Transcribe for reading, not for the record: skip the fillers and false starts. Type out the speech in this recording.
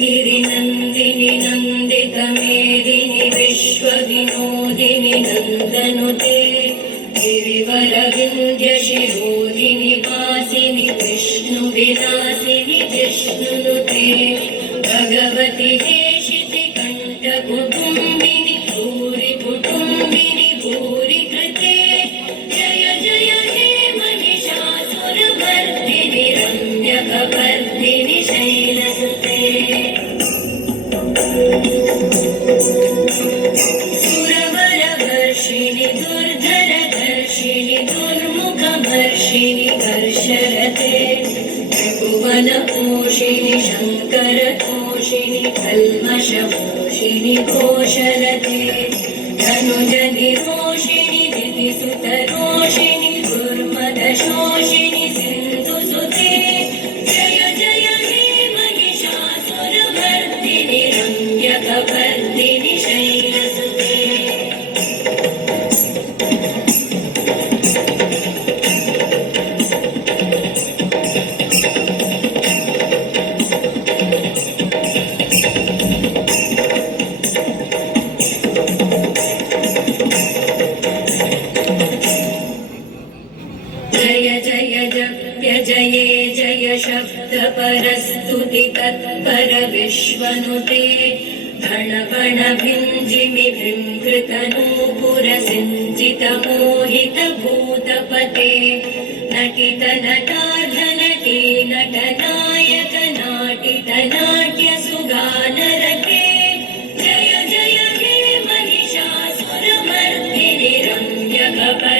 गिरिनन्दिनि नन्दितमेदिनि विश्वविनोदिनि नन्दनुते गिरिवरविन्द्यशिरोधिनि वासिनि विष्णुविलासिनि जिष्णुनुते भगवति हेशिति कण्ठकुटुम्बिनि भूरि कुटुम्बिनि भूरि कृते जय जय हे महिषासुरमर्दिनि रम्यकपर्दिनि शैलसुते सुरवरवर्षिणि दुर्धरधर्षिणि दुर्मुखमर्षिणि हर्षरते त्रिभुवनपोषिणि शङ्करतोषिणि कल्मषमोषिणि घोषरते धनुजनिरोषिणि दितिसुतरोषिणि दुर्मदशोषिणि सिन्धुसुते जय जय हे महिषासुरमर्दिनि रम्यकपर्दिनि शैलसुते जय जय जप्य जये जय शब्दपरस्तुति तत्पर विश्वनुते भण भिञ्जिमि भृङ्कृतनूपुरसिञ्जित मोहित भूतपते नटित नटार्धनटी नटनायक नाटित नाट्यसुगानरते जय जय हे महिषासुरमर्दिनि रम्यकपर्दिनि